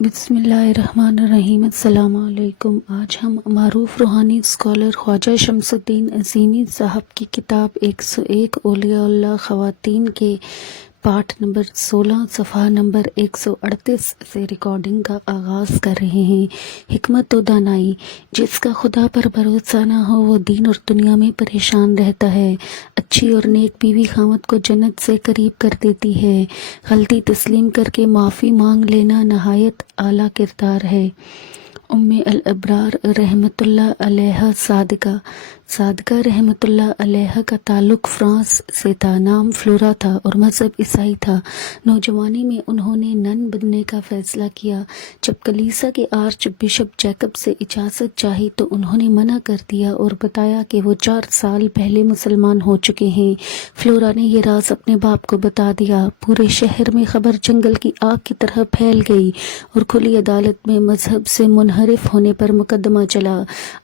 بسم اللہ الرحمن الرحیم۔ السلام علیکم۔ آج ہم معروف روحانی اسکالر خواجہ شمس الدین عظیمی صاحب کی کتاب 101 اولیاء اللہ خواتین کے پارٹ نمبر 16 صفحہ نمبر 138 سے ریکارڈنگ کا آغاز کر رہے ہیں۔ حکمت و دانائی۔ جس کا خدا پر بھروسہ نہ ہو وہ دین اور دنیا میں پریشان رہتا ہے۔ اچھی اور نیک بیوی خاوند کو جنت سے قریب کر دیتی ہے۔ غلطی تسلیم کر کے معافی مانگ لینا نہایت اعلیٰ کردار ہے۔ ام الابرار رحمۃ اللہ علیہ صادقہ رحمۃ اللہ علیہ کا تعلق فرانس سے تھا۔ نام فلورا تھا اور مذہب عیسائی تھا۔ نوجوانی میں انہوں نے نن بننے کا فیصلہ کیا۔ جب کلیسا کے آرچ بشپ جیکب سے اجازت چاہی تو انہوں نے منع کر دیا اور بتایا کہ وہ 4 سال پہلے مسلمان ہو چکے ہیں۔ فلورا نے یہ راز اپنے باپ کو بتا دیا۔ پورے شہر میں خبر جنگل کی آگ کی طرح پھیل گئی اور کھلی عدالت میں مذہب سے منحرف ہونے پر مقدمہ چلا۔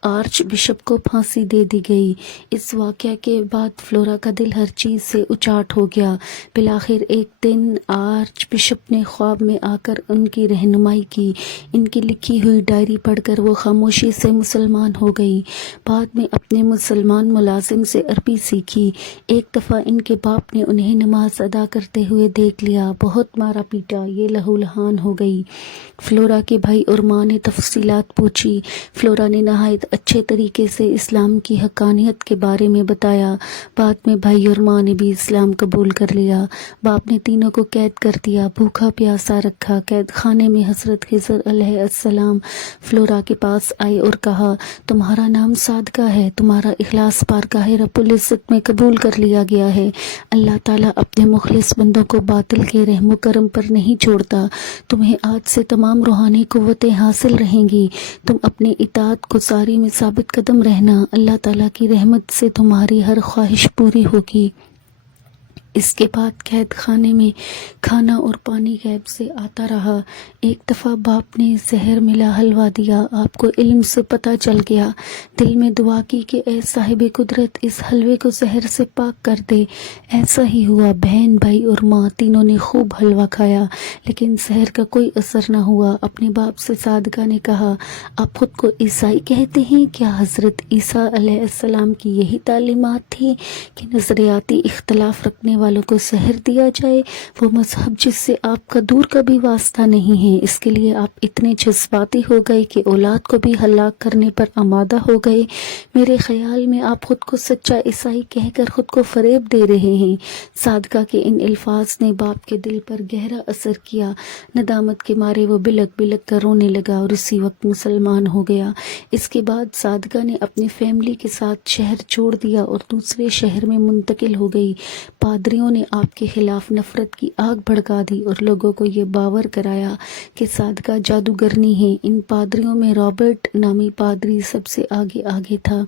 آرچ بشپ کو پھانسی دے دی گئی۔ اس واقعہ کے بعد فلورا کا دل ہر چیز سے اچاٹ ہو گیا۔ بالآخر ایک دن آرچ بشپ نے خواب میں آ کر ان کی رہنمائی کی۔ ان کی لکھی ہوئی ڈائری پڑھ کر وہ خاموشی سے مسلمان ہو گئی۔ بعد میں اپنے مسلمان ملازم سے عربی سیکھی۔ ایک دفعہ ان کے باپ نے انہیں نماز ادا کرتے ہوئے دیکھ لیا۔ بہت مارا پیٹا، یہ لہو لہان ہو گئی۔ فلورا کے بھائی اور ماں نے تفصیلات پوچھی۔ فلورا نے نہایت اچھے طریقے سے اسلام کی حقانیت کے بارے میں بتایا۔ بعد میں بھائی اور ماں نے بھی اسلام قبول کر لیا۔ باپ نے تینوں کو قید کر دیا، بھوکا پیاسا رکھا۔ قید خانے میں حضرت خضر علیہ السلام فلورا کے پاس آئے اور کہا، تمہارا نام صادقہ ہے، تمہارا اخلاص بارگاہ رب العزت میں قبول کر لیا گیا ہے۔ اللہ تعالیٰ اپنے مخلص بندوں کو باطل کے رحم و کرم پر نہیں چھوڑتا۔ تمہیں آج سے تمام روحانی قوتیں حاصل رہیں گی۔ تم اپنے اطاعت گزاری میں ثابت قدم رہنا۔ اللہ تعالیٰ کی رحمت سے تمہاری ہر خواہش پوری ہوگی۔ اس کے بعد قید خانے میں کھانا اور پانی غیب سے آتا رہا۔ ایک دفعہ باپ نے زہر ملا حلوہ دیا۔ آپ کو علم سے پتہ چل گیا۔ دل میں دعا کی کہ اے صاحب قدرت اس حلوے کو زہر سے پاک کر دے۔ ایسا ہی ہوا۔ بہن، بھائی اور ماں تینوں نے خوب حلوہ کھایا لیکن زہر کا کوئی اثر نہ ہوا۔ اپنے باپ سے صادقہ نے کہا، آپ خود کو عیسائی کہتے ہیں، کیا حضرت عیسیٰ علیہ السلام کی یہی تعلیمات تھی کہ نظریاتی اختلاف رکھنے والوں کو زہر دیا جائے؟ وہ مذہب جس سے آپ کا دور کا بھی واسطہ نہیں ہے، اس کے لیے آپ اتنے جذباتی ہو گئے کہ اولاد کو بھی ہلاک کرنے پر آمادہ ہو گئے۔ میرے خیال میں آپ خود کو سچا عیسائی کہہ کر خود کو فریب دے رہے ہیں۔ صادقہ کے ان الفاظ نے باپ کے دل پر گہرا اثر کیا۔ ندامت کے مارے وہ بلک بلک کر رونے لگا اور اسی وقت مسلمان ہو گیا۔ اس کے بعد صادقہ نے اپنی فیملی کے ساتھ شہر چھوڑ دیا اور دوسرے شہر میں منتقل ہو گئی۔ پادریوں نے آپ کے خلاف نفرت کی آگ بھڑکا دی اور لوگوں کو یہ باور کرایا کہ صادقہ جادوگرنی ہے۔ ان پادریوں میں رابرٹ نامی پادری سب سے آگے تھا۔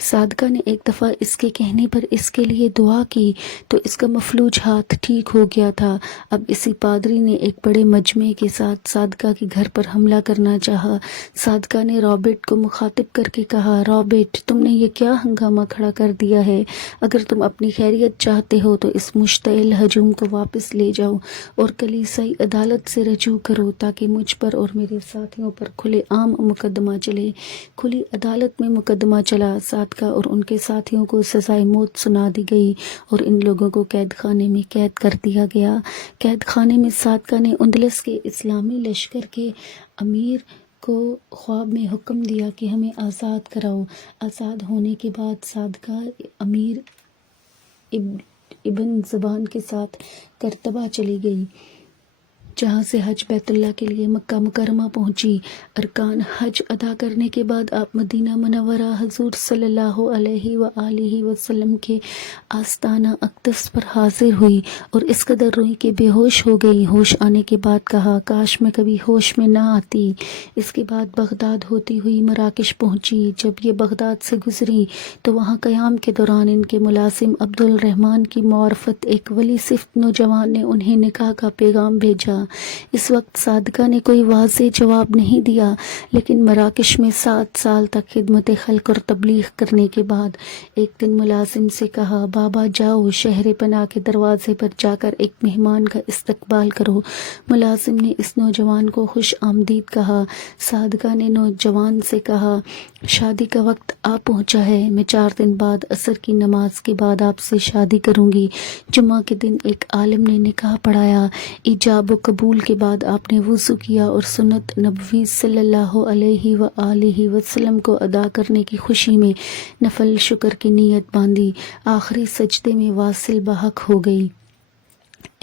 صادقہ نے ایک دفعہ اس کے کہنے پر اس کے لیے دعا کی تو اس کا مفلوج ہاتھ ٹھیک ہو گیا تھا۔ اب اسی پادری نے ایک بڑے مجمع کے ساتھ صادقہ کے گھر پر حملہ کرنا چاہا۔ صادقہ نے رابرٹ کو مخاطب کر کے کہا، رابرٹ، تم نے یہ کیا ہنگامہ کھڑا کر دیا ہے؟ اگر تم اپنی خیریت چاہتے ہو تو اس مشتعل ہجوم کو واپس لے جاؤ اور کلیسائی عدالت سے رجوع کرو تاکہ مجھ پر اور میرے ساتھیوں پر کھلے عام مقدمہ چلے۔ کھلی عدالت میں مقدمہ چلا۔ صادقہ اور ان کے ساتھیوں کو سزائے موت سنا دی گئی اور ان لوگوں کو قید خانے میں قید کر دیا گیا۔ قید خانے میں صادقہ نے اندلس کے اسلامی لشکر کے امیر کو خواب میں حکم دیا کہ ہمیں آزاد کراؤ۔ آزاد ہونے کے بعد صادقہ امیر ابن زبان کے ساتھ کرتبہ چلی گئی، جہاں سے حج بیت اللہ کے لیے مکہ مکرمہ پہنچی۔ ارکان حج ادا کرنے کے بعد آپ مدینہ منورہ حضور صلی اللہ علیہ وآلہ وسلم کے آستانہ اقدس پر حاضر ہوئی اور اس قدر روئی کہ بے ہوش ہو گئی۔ ہوش آنے کے بعد کہا، کاش میں کبھی ہوش میں نہ آتی۔ اس کے بعد بغداد ہوتی ہوئی مراکش پہنچی۔ جب یہ بغداد سے گزری تو وہاں قیام کے دوران ان کے ملازم عبد الرحمن کی معرفت ایک ولی صفت نوجوان نے انہیں نکاح کا پیغام بھیجا۔ اس وقت صادقہ نے کوئی واضح جواب نہیں دیا، لیکن مراکش میں 7 سال تک خدمت خلق اور تبلیغ کرنے کے بعد ایک دن ملازم سے کہا، بابا جاؤ شہر پناہ کے دروازے پر جا کر ایک مہمان کا استقبال کرو۔ ملازم نے اس نوجوان کو خوش آمدید کہا۔ صادقہ نے نوجوان سے کہا، شادی کا وقت آ پہنچا ہے، میں 4 دن بعد عصر کی نماز کے بعد آپ سے شادی کروں گی۔ جمعہ کے دن ایک عالم نے نکاح پڑھایا۔ ایجاب و قبول کے بعد آپ نے وضو کیا اور سنت نبوی صلی اللہ علیہ وآلہ وسلم کو ادا کرنے کی خوشی میں نفل شکر کی نیت باندھی۔ آخری سجدے میں واصل بحق ہو گئی۔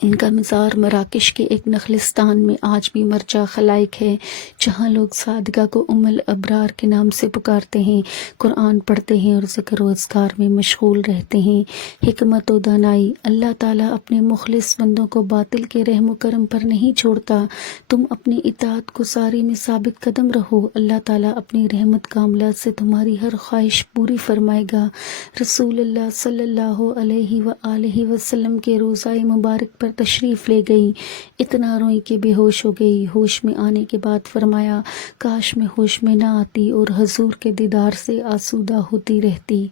ان کا مزار مراکش کے ایک نخلستان میں آج بھی مرجع خلائق ہے، جہاں لوگ صادقہ کو ام الابرار کے نام سے پکارتے ہیں، قرآن پڑھتے ہیں اور ذکر و اذکار میں مشغول رہتے ہیں۔ حکمت و دانائی۔ اللہ تعالیٰ اپنے مخلص بندوں کو باطل کے رحم و کرم پر نہیں چھوڑتا۔ تم اپنی اطاعت کو ساری میں ثابت قدم رہو، اللہ تعالیٰ اپنی رحمت کاملہ سے تمہاری ہر خواہش پوری فرمائے گا۔ رسول اللہ صلی اللہ علیہ وآلہ وسلم کے روضہ مبارک پر تشریف لے گئی، اتنا روئی کہ بے ہوش ہو گئی۔ ہوش میں آنے کے بعد فرمایا، کاش میں ہوش میں نہ آتی اور حضور کے دیدار سے آسودہ ہوتی رہتی۔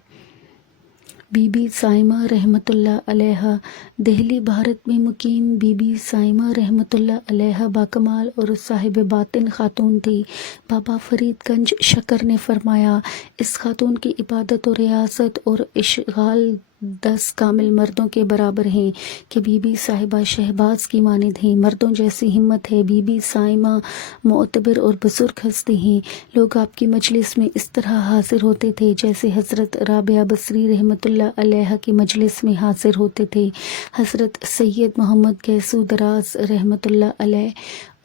بی بی سائمہ رحمۃ اللہ علیہا۔ دہلی بھارت میں مقیم بی بی سائمہ رحمۃ اللہ علیہا باکمال اور صاحب باطن خاتون تھی۔ بابا فرید گنج شکر نے فرمایا، اس خاتون کی عبادت و ریاضت اور اشغال 10 کامل مردوں کے برابر ہیں کہ بی بی صاحبہ شہباز کی مانند ہیں۔ مردوں جیسی ہمت ہے۔ بی بی سائمہ معتبر اور بزرگ ہستی ہیں۔ لوگ آپ کی مجلس میں اس طرح حاضر ہوتے تھے جیسے حضرت رابعہ بصری رحمۃ اللہ علیہ کی مجلس میں حاضر ہوتے تھے۔ حضرت سید محمد گیسو دراز رحمۃ اللہ علیہ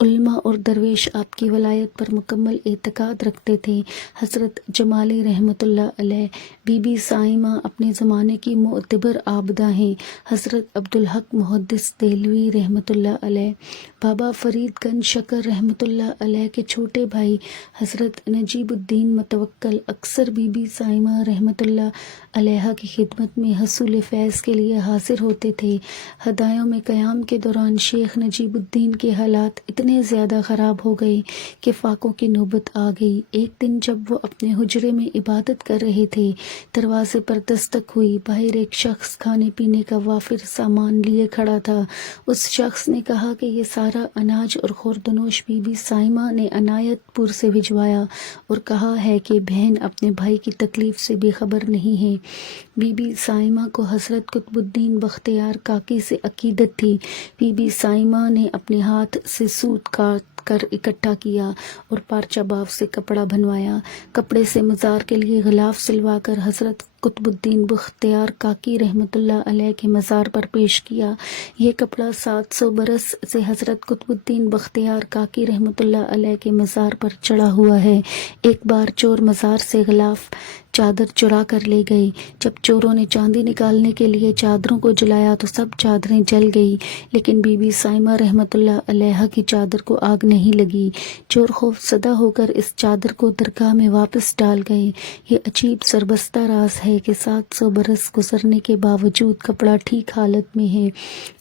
علماء اور درویش آپ کی ولایت پر مکمل اعتقاد رکھتے تھے۔ حضرت جمالی رحمۃ اللہ علیہ۔ بی بی سائمہ اپنے زمانے کی معتبر عابدہ ہیں۔ حضرت عبدالحق محدث دہلوی رحمۃ اللہ علیہ۔ بابا فرید گنج شکر رحمۃ اللہ علیہ کے چھوٹے بھائی حضرت نجیب الدین متوکل اکثر بی بی سائمہ رحمۃ اللہ علیہ کی خدمت میں حصول فیض کے لیے حاضر ہوتے تھے۔ ہدایوں میں قیام کے دوران شیخ نجیب الدین کے حالات اتنے زیادہ خراب ہو گئے کہ فاقوں کی نوبت آ گئی۔ ایک دن جب وہ اپنے حجرے میں عبادت کر رہے تھے، دروازے پر دستک ہوئی۔ باہر ایک شخص کھانے پینے کا وافر سامان لیے کھڑا تھا۔ اس شخص نے کہا کہ یہ سارا اناج اور خوردنوش بی بی سائمہ نے عنایت پور سے بھجوایا اور کہا ہے کہ بہن اپنے بھائی کی تکلیف سے بے خبر نہیں ہے۔ بی بی سائمہ کو حضرت قطب الدین بختیار کاکی سے عقیدت تھی۔ بی بی سائمہ نے اپنے ہاتھ سے سوت کاٹ کر اکٹھا کیا اور پارچہ باف سے کپڑا بنوایا۔ کپڑے سے مزار کے لیے غلاف سلوا کر حضرت قطب الدین بختیار کاکی رحمۃ اللہ علیہ کے مزار پر پیش کیا۔ یہ کپڑا 700 برس سے حضرت قطب الدین بختیار کاکی رحمۃ اللہ علیہ کے مزار پر چڑھا ہوا ہے۔ ایک بار چور مزار سے غلاف چادر چرا کر لے گئے۔ جب چوروں نے چاندی نکالنے کے لیے چادروں کو جلایا تو سب چادریں جل گئی، لیکن بی بی سائمہ رحمۃ اللہ علیہ کی چادر کو آگ نہیں لگی۔ چور خوف زدہ ہو کر اس چادر کو درگاہ میں واپس ڈال گئے۔ یہ عجیب سربستہ راز ہے کہ 700 برس گزرنے کے باوجود کپڑا ٹھیک حالت میں ہے۔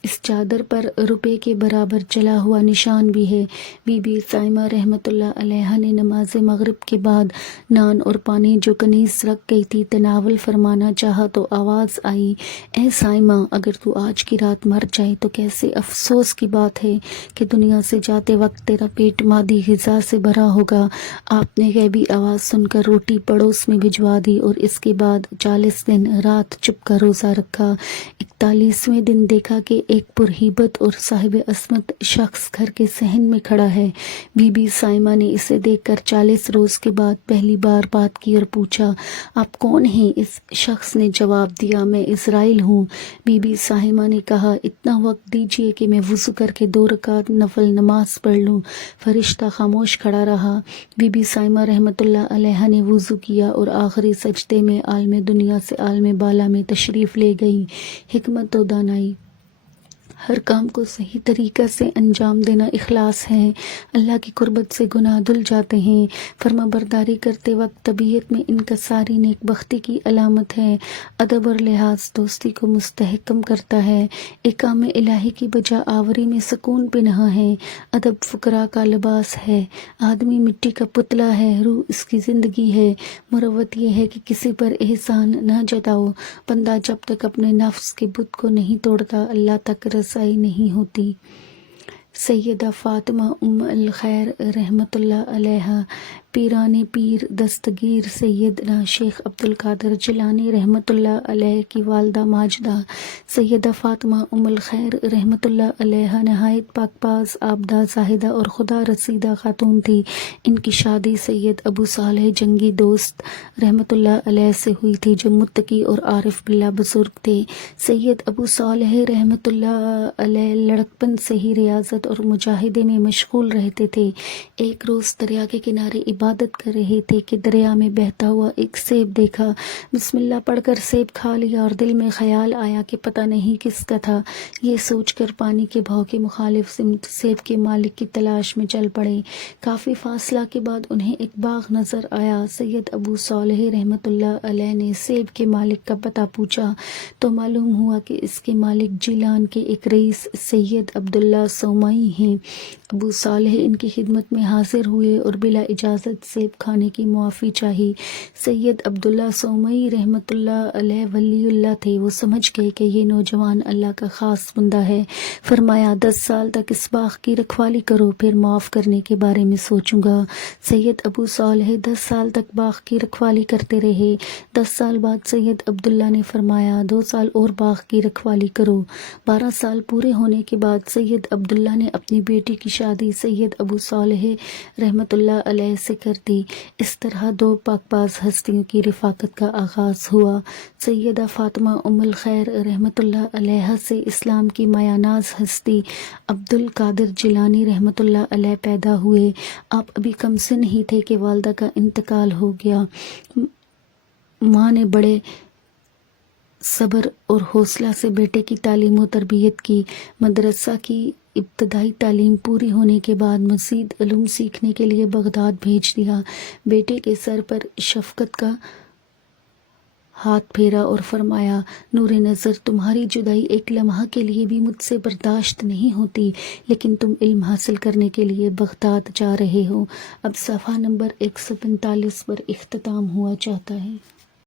اس چادر پر روپے کے برابر جلا ہوا نشان بھی ہے۔ بی بی سائمہ رحمۃ اللہ علیہ نے نماز مغرب کے بعد نان اور پانی جو کنیز رکھ گئی تھی تناول فرمانا چاہا تو آواز آئی، اے سائمہ، اگر تو آج کی رات مر جائے تو کیسے افسوس کی بات ہے کہ دنیا سے جاتے وقت تیرا پیٹ مادی غذا سے بھرا ہوگا۔ آپ نے غیبی آواز سن کر روٹی پڑوس میں بھجوا دی اور اس کے بعد 40 دن رات چپ کا روزہ رکھا۔ 41ویں دن دیکھا کہ ایک پرہیبت اور صاحب عظمت شخص گھر کے صحن میں کھڑا ہے۔ بی بی سائمہ نے اسے دیکھ کر 40 روز کے بعد پہلی بار بات کی اور پوچھا، آپ کون ہیں؟ اس شخص نے جواب دیا، میں اسرائیل ہوں۔ بی بی سائمہ نے کہا، اتنا وقت دیجیے کہ میں وضو کر کے 2 رکعت نفل نماز پڑھ لوں۔ فرشتہ خاموش کھڑا رہا۔ بی بی سائمہ رحمۃ اللہ علیہ نے وضو کیا اور آخری سجدے میں عالم دنیا سے عالم بالا میں تشریف لے گئی۔ حکمت و دانائی۔ ہر کام کو صحیح طریقہ سے انجام دینا اخلاص ہے۔ اللہ کی قربت سے گناہ دھل جاتے ہیں۔ فرما برداری کرتے وقت طبیعت میں انکساری نیک بختی کی علامت ہے۔ ادب اور لحاظ دوستی کو مستحکم کرتا ہے۔ احکام الہی کی بجا آوری میں سکون پنہاں ہے۔ ادب فقراء کا لباس ہے۔ آدمی مٹی کا پتلا ہے، روح اس کی زندگی ہے۔ مروت یہ ہے کہ کسی پر احسان نہ جتاؤ۔ بندہ جب تک اپنے نفس کے بت کو نہیں توڑتا اللہ تک رسائی نہیں ہوتی۔ سیدہ فاطمہ ام الخیر رحمۃ اللہ علیہا، پیران پیر دستگیر سیدنا شیخ عبد القادر جیلانی رحمۃ اللہ علیہ کی والدہ ماجدہ سیدہ فاطمہ ام الخیر رحمۃ اللہ علیہا نہایت پاک باز، عابدہ، زاہدہ اور خدا رسیدہ خاتون تھی۔ ان کی شادی سید ابو صالح جنگی دوست رحمۃ اللہ علیہ سے ہوئی تھی، جو متقی اور عارف باللہ بزرگ تھے۔ سید ابو صالح رحمۃ اللہ علیہ لڑکپن سے ہی ریاضت اور مجاہدے میں مشغول رہتے تھے۔ ایک روز دریا کے کنارے عبادت کر رہے تھے کہ دریا میں بہتا ہوا ایک سیب دیکھا۔ بسم اللہ پڑھ کر سیب کھا لیا اور دل میں خیال آیا کہ پتہ نہیں کس کا تھا۔ یہ سوچ کر پانی کے بہاؤ کے مخالف سمت سیب کے مالک کی تلاش میں چل پڑے۔ کافی فاصلہ کے بعد انہیں ایک باغ نظر آیا۔ سید ابو صالح رحمۃ اللہ علیہ نے سیب کے مالک کا پتہ پوچھا تو معلوم ہوا کہ اس کے مالک جیلان کے ایک رئیس سید عبداللہ سومئی ہیں۔ ابو صالح ان کی خدمت میں حاضر ہوئے اور بلا اجازت سیب کھانے کی معافی چاہی۔ سید عبداللہ سومئی رحمۃ اللہ علیہ ولی اللہ تھے۔ وہ سمجھ گئے کہ یہ نوجوان اللہ کا خاص بندہ ہے۔ فرمایا 10 سال تک اس باغ کی رکھوالی کرو، پھر معاف کرنے کے بارے میں سوچوں گا۔ سید ابو صالح 10 سال تک باغ کی رکھوالی کرتے رہے۔ 10 سال بعد سید عبداللہ نے فرمایا 2 سال اور باغ کی رکھوالی کرو۔ 12 سال پورے ہونے کے بعد سید عبداللہ نے اپنی بیٹی کی شادی سید ابو صالح رحمۃ اللہ علیہ سے کر دی۔ اس طرح 2 پاک باز ہستیوں کی رفاقت کا آغاز ہوا۔ سیدہ فاطمہ ام الخیر رحمۃ اللہ علیہ سے اسلام کی مایاناز ہستی عبد القادر جیلانی رحمۃ اللہ علیہ پیدا ہوئے۔ آپ ابھی کم سن ہی تھے کہ والدہ کا انتقال ہو گیا۔ ماں نے بڑے صبر اور حوصلہ سے بیٹے کی تعلیم و تربیت کی۔ مدرسہ کی ابتدائی تعلیم پوری ہونے کے بعد مزید علوم سیکھنے کے لیے بغداد بھیج دیا۔ بیٹے کے سر پر شفقت کا ہاتھ پھیرا اور فرمایا نور نظر، تمہاری جدائی ایک لمحہ کے لیے بھی مجھ سے برداشت نہیں ہوتی، لیکن تم علم حاصل کرنے کے لیے بغداد جا رہے ہو۔ اب صفحہ نمبر 145 پر اختتام ہوا چاہتا ہے۔